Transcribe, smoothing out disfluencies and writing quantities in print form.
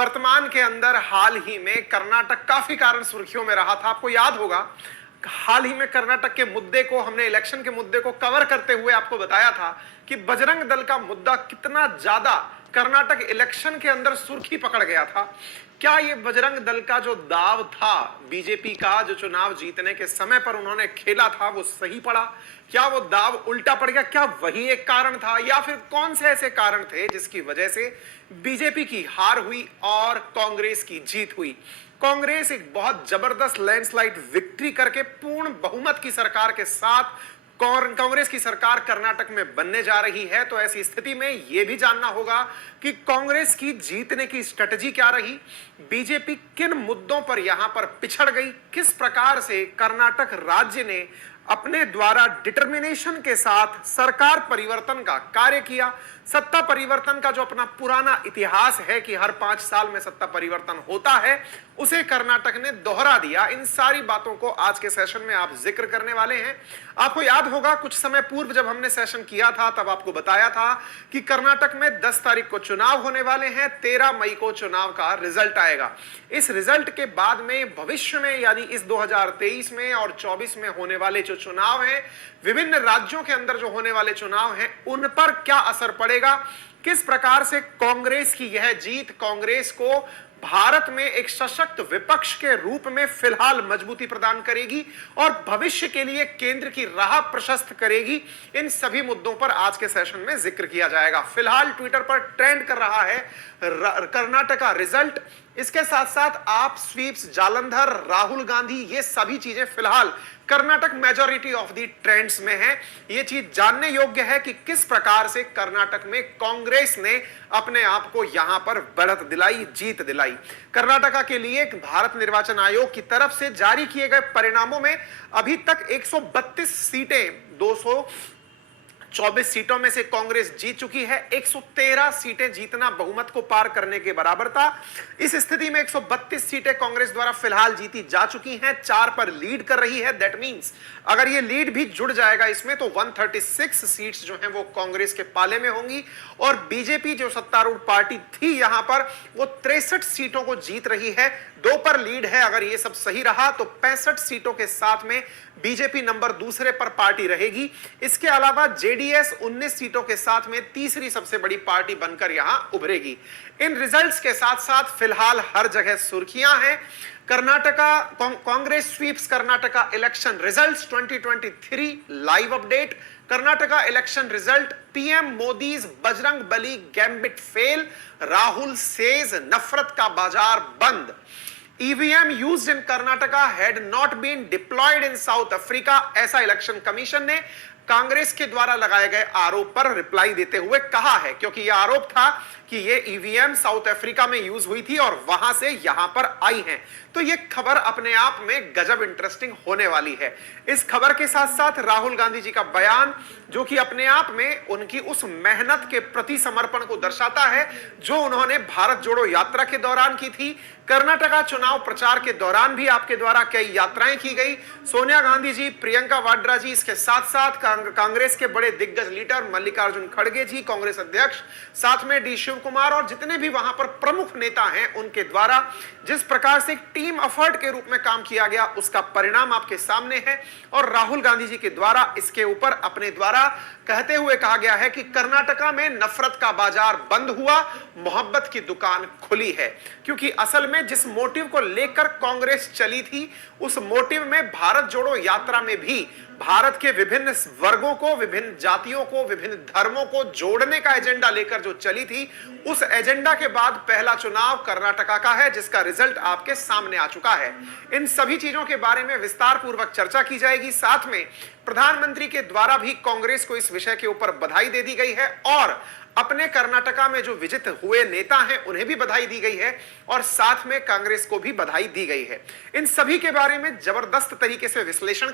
वर्तमान के अंदर हाल ही में कर्नाटक काफी कारण सुर्खियों में रहा था। आपको याद होगा, हाल ही में कर्नाटक के मुद्दे को हमने इलेक्शन के मुद्दे को कवर करते हुए आपको बताया था कि बजरंग दल का मुद्दा कितना ज्यादा कर्नाटक इलेक्शन के अंदर सुर्खी पकड़ गया था। क्या ये बजरंग दल का जो दाव था, बीजेपी का जो चुनाव जीतने के समय पर उन्होंने खेला था, वो सही पड़ा? क्या वो दाव उल्टा पड़ गया? क्या वही एक कारण था, या फिर कौन से ऐसे कारण थे जिसकी वजह से बीजेपी की हार हुई और कांग्रेस की जीत हुई? कांग्रेस एक बहुत जबरदस्त लैंडस्लाइड विक्ट्री करके पूर्ण बहुमत की सरकार के साथ कांग्रेस की सरकार कर्नाटक में बनने जा रही है। तो ऐसी स्थिति में यह भी जानना होगा कि कांग्रेस की जीतने की स्ट्रेटजी क्या रही, बीजेपी किन मुद्दों पर यहां पर पिछड़ गई, किस प्रकार से कर्नाटक राज्य ने अपने द्वारा डिटर्मिनेशन के साथ सरकार परिवर्तन का कार्य किया। सत्ता परिवर्तन का जो अपना पुराना इतिहास है कि हर 5 साल में सत्ता परिवर्तन होता है, उसे कर्नाटक ने दोहरा दिया। इन सारी बातों को आज के सेशन में आप जिक्र करने वाले हैं। आपको याद होगा, कुछ समय पूर्व जब हमने सेशन किया था तब आपको बताया था कि कर्नाटक में 10 तारीख को चुनाव होने वाले हैं, 13 मई को चुनाव का रिजल्ट आएगा। इस रिजल्ट के बाद में भविष्य में, यानी इस 2023 में और 24 में होने वाले जो चुनाव हैं, विभिन्न राज्यों के अंदर जो होने वाले चुनाव हैं, उन पर क्या असर पड़ेगा, किस प्रकार से कांग्रेस की यह जीत कांग्रेस को भारत में एक सशक्त विपक्ष के रूप में फिलहाल मजबूती प्रदान करेगी और भविष्य के लिए केंद्र की राह प्रशस्त करेगी। इन सभी मुद्दों पर आज के सेशन में जिक्र किया जाएगा। फिलहाल ट्विटर पर ट्रेंड कर रहा है कर्नाटक का रिजल्ट, इसके साथ साथ आप स्वीप्स, जालंधर, राहुल गांधी, ये सभी चीजें फिलहाल Karnataka majority of the trends में है। यह चीज जानने योग्य है कि किस प्रकार से कर्नाटक में कांग्रेस ने अपने आप को यहां पर बढ़त दिलाई, जीत दिलाई। कर्नाटका के लिए भारत निर्वाचन आयोग की तरफ से जारी किए गए परिणामों में अभी तक 132 सीटें, 224 सीटों में से कांग्रेस जीत चुकी है। 113 सीटें जीतना बहुमत को पार करने के बराबर था। इस स्थिति में 132 सीटें कांग्रेस द्वारा फिलहाल जीती जा चुकी हैं, 4 पर लीड कर रही है। दैट मींस अगर ये लीड भी जुड़ जाएगा इसमें तो 136 सीट्स जो हैं वो कांग्रेस के पाले में होंगी और बीजेपी जो सत्तारूढ़ पार्टी थी यहां पर, वो 63 सीटों को जीत रही है, 2 पर लीड है। अगर ये सब सही रहा तो 65 सीटों के साथ में बीजेपी नंबर दूसरे पर पार्टी रहेगी। इसके अलावा जेडीएस 19 सीटों के साथ में तीसरी सबसे बड़ी पार्टी बनकर यहां उभरेगी। इन रिजल्ट्स के साथ साथ फिलहाल हर जगह सुर्खियां हैं। Karnataka Congress sweeps Karnataka election results 2023 live update. Karnataka election result, PM Modi's Bajrang Bali gambit fail, Rahul says नफरत का बाजार बंद। EVM used in Karnataka had not been deployed in South Africa, ऐसा इलेक्शन कमीशन ने कांग्रेस के द्वारा लगाए गए आरोप पर रिप्लाई देते हुए कहा है, क्योंकि यह आरोप था कि ये ईवीएम साउथ अफ्रीका में यूज हुई थी और वहां से यहां पर आई हैं। तो ये खबर अपने आप में गजब इंटरेस्टिंग होने वाली है। इस खबर के साथ साथ राहुल गांधी जी का बयान, जो कि अपने आप में उनकी उस मेहनत के प्रति समर्पण को दर्शाता है जो उन्होंने भारत जोड़ो यात्रा के दौरान की थी। कर्नाटका चुनाव प्रचार के दौरान भी आपके द्वारा कई यात्राएं की गई। सोनिया गांधी जी, प्रियंका वाड्रा जी, इसके साथ साथ कांग्रेस के बड़े दिग्गज लीडर मल्लिकार्जुन खड़गे जी, कांग्रेस अध्यक्ष, साथ में डी शिव कुमार और जितने भी वहां पर प्रमुख नेता हैं, उनके द्वारा जिस प्रकार से टीम एफर्ट के रूप में काम किया गया, उसका परिणाम आपके सामने है। और राहुल गांधी जी के द्वारा इसके ऊपर अपने द्वारा कहते हुए कहा गया है कि कर्नाटका में नफरत का बाजार बंद हुआ, मोहब्बत की दुकान खुली है। क्योंकि असल में जिस मोटिव को लेकर कांग्रेस चली थी, उस मोटिव में भारत जोड़ो यात्रा में भी भारत के विभिन्न वर्गों को, विभिन्न जातियों को, विभिन्न धर्मों को जोड़ने का एजेंडा लेकर जो चली थी, उस एजेंडा के बाद पहला चुनाव कर्नाटका का है, जिसका रिजल्ट आपके सामने आ चुका है। इन सभी चीजों के बारे में विस्तार पूर्वक चर्चा की जाएगी। साथ में प्रधानमंत्री के द्वारा भी कांग्रेस को इस विषय के ऊपर बधाई दे दी गई है और अपने कर्नाटका में जो विजित हुए नेता हैं उन्हें भी बधाई दी गई है और साथ में कांग्रेस को भी बधाई दी गई है। इन सभी के बारे में जबरदस्त तरीके से विश्लेषण